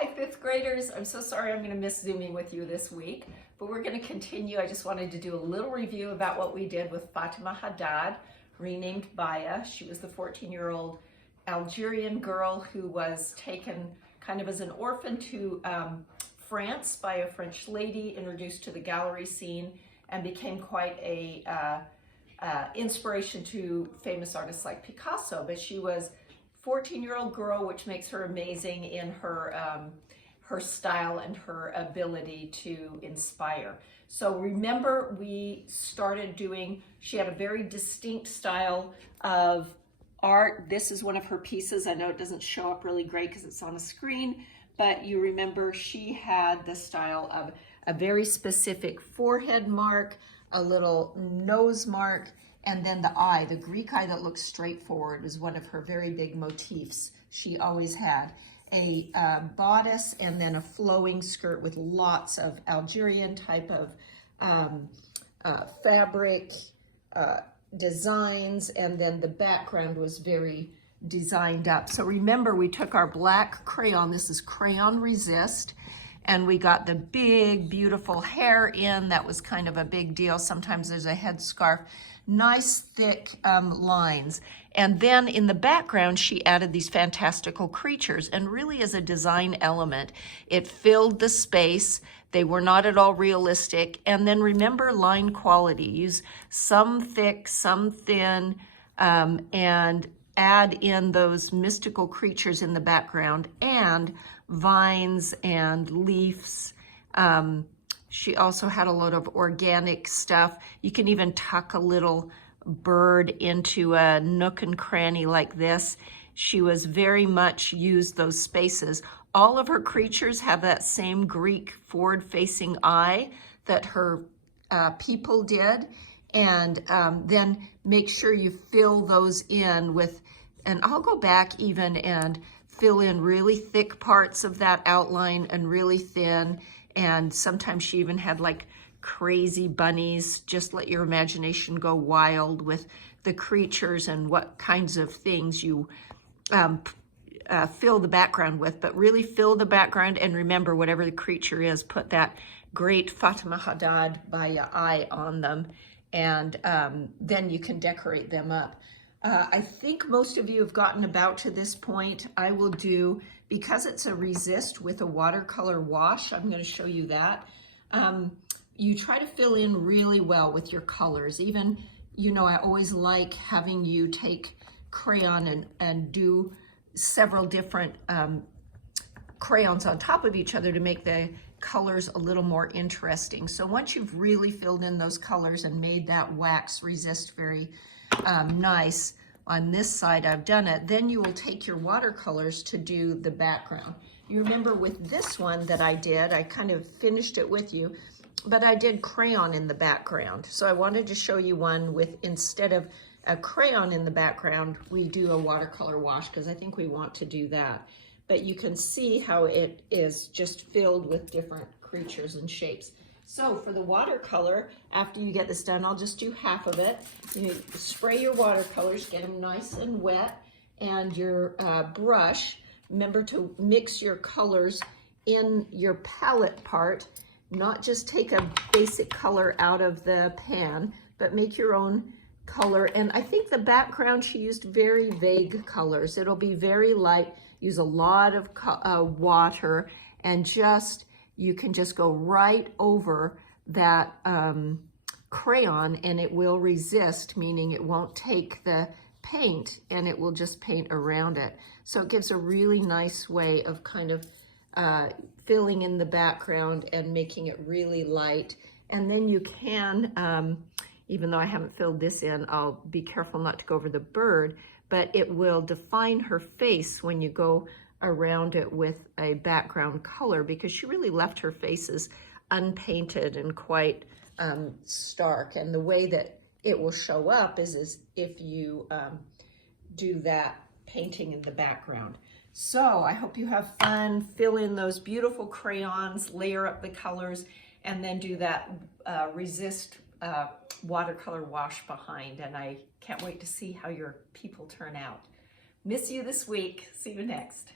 Hi, fifth graders. I'm so sorry I'm going to miss Zooming with you this week, but we're going to continue. I just wanted to do a little review about what we did with Fatima Haddad, renamed Baya. She was the 14-year-old Algerian girl who was taken kind of as an orphan to France by a French lady, introduced to the gallery scene, and became quite a inspiration to famous artists like Picasso. But she was 14-year-old girl, which makes her amazing in her her style and her ability to inspire. So remember, we started doing, she had a very distinct style of art. This is one of her pieces. I know it doesn't show up really great because it's on a screen, but you remember she had the style of a very specific forehead mark, a little nose mark, and then the eye, the Greek eye that looks straight forward, is one of her very big motifs. She always had a bodice and then a flowing skirt with lots of Algerian type of fabric designs, and then the background was very designed up. So remember, we took our black crayon, this is crayon resist, and we got the big, beautiful hair in. That was kind of a big deal. Sometimes there's a headscarf. Nice, thick lines. And then in the background, she added these fantastical creatures. And really, as a design element, it filled the space. They were not at all realistic. And then remember, line quality. Use some thick, some thin, and add in those mystical creatures in the background, and vines and leaves. She also had a lot of organic stuff. You can even tuck a little bird into a nook and cranny like this. She was very much used those spaces. All of her creatures have that same Greek forward-facing eye that her people did. And then make sure you fill those in with, and I'll go back even and fill in really thick parts of that outline and really thin. And sometimes she even had like crazy bunnies. Just let your imagination go wild with the creatures and what kinds of things you fill the background with. But really fill the background, and remember, whatever the creature is, put that great Fatima Haddad Baya eye on them, and then you can decorate them up. I think most of you have gotten about to this point. I will do, because it's a resist with a watercolor wash, I'm going to show you that. You try to fill in really well with your colors. Even, you know, I always like having you take crayon and do several different crayons on top of each other to make the colors a little more interesting. So once you've really filled in those colors and made that wax resist very nice, on this side I've done it, then you will take your watercolors to do the background. You remember with this one that I did, I kind of finished it with you, but I did crayon in the background. So I wanted to show you one with, instead of a crayon in the background, we do a watercolor wash, because I think we want to do that. But you can see how it is just filled with different creatures and shapes. So for the watercolor, after you get this done, I'll just do half of it. You spray your watercolors, get them nice and wet, and your brush, remember to mix your colors in your palette part, not just take a basic color out of the pan, but make your own color. And I think the background, she used very vague colors. It'll be very light, use a lot of water, and just, you can just go right over that crayon, and it will resist, meaning it won't take the paint, and it will just paint around it. So it gives a really nice way of kind of filling in the background and making it really light. And then you can, even though I haven't filled this in, I'll be careful not to go over the bird, but it will define her face when you go around it with a background color, because she really left her faces unpainted and quite stark. And the way that it will show up is if you do that painting in the background. So I hope you have fun, fill in those beautiful crayons, layer up the colors, and then do that resist watercolor wash behind. And I can't wait to see how your people turn out. Miss you this week. See you next.